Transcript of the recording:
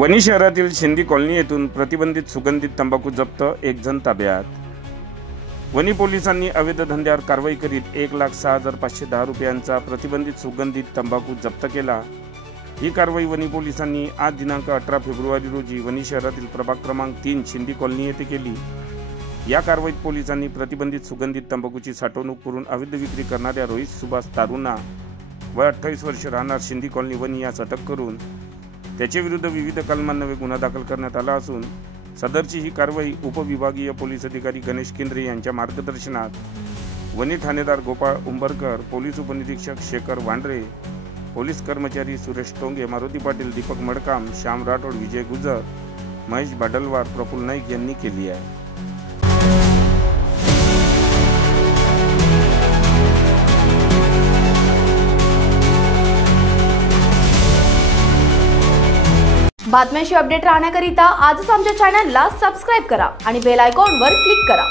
वणी शहरातील शिंदी कॉलनी येथून प्रतिबंधित सुगंधित तंबाखू जप्त, 1 जण ताब्यात। वणी पोलिसांनी अवैध धंद्यावर कारवाई करीत 1,06,510 रुपयांचा प्रतिबंधित सुगंधित तंबाखू जप्त केला। ही कारवाई वणी पोलिसांनी आज दिनांक 18 फेब्रुवारी रोजी वणी शहरातील प्रभाग क्रमांक 3 शिंदी कॉलनी येथे केली। या कारवाईत पोलिसांनी प्रतिबंधित सुगंधित तंबाखूची साठवणूक करून अवैध विक्री करणाऱ्या रोहित सुभाष तारुणा वय 28 वर्ष राहणार शिंदी कॉलनी वणी यास अटक करून त्याच्या विरुद्ध विविध कलमांन्वये गुन्हा दाखल करण्यात आला असून सदरची ही कारवाई उपविभागीय पोलीस अधिकारी गणेश केंद्रे यांच्या मार्गदर्शनात वणी ठाणेदार गोपाळ उंबरकर, पोलीस उपनिरीक्षक शेखर वांड्रे, पोलीस कर्मचारी सुरेश टोंगे, मारुती पाटील, दीपक मडकाम, श्याम राठोड, विजय गुजर, महेश भाडलवार, प्रफुल्ल नाईक यांनी केली आहे। बातम्यांशी अपडेट राहण्याकरिता आजच आमच्या चॅनलला सबस्क्राइब करा आणि बेल आयकॉनवर क्लिक करा।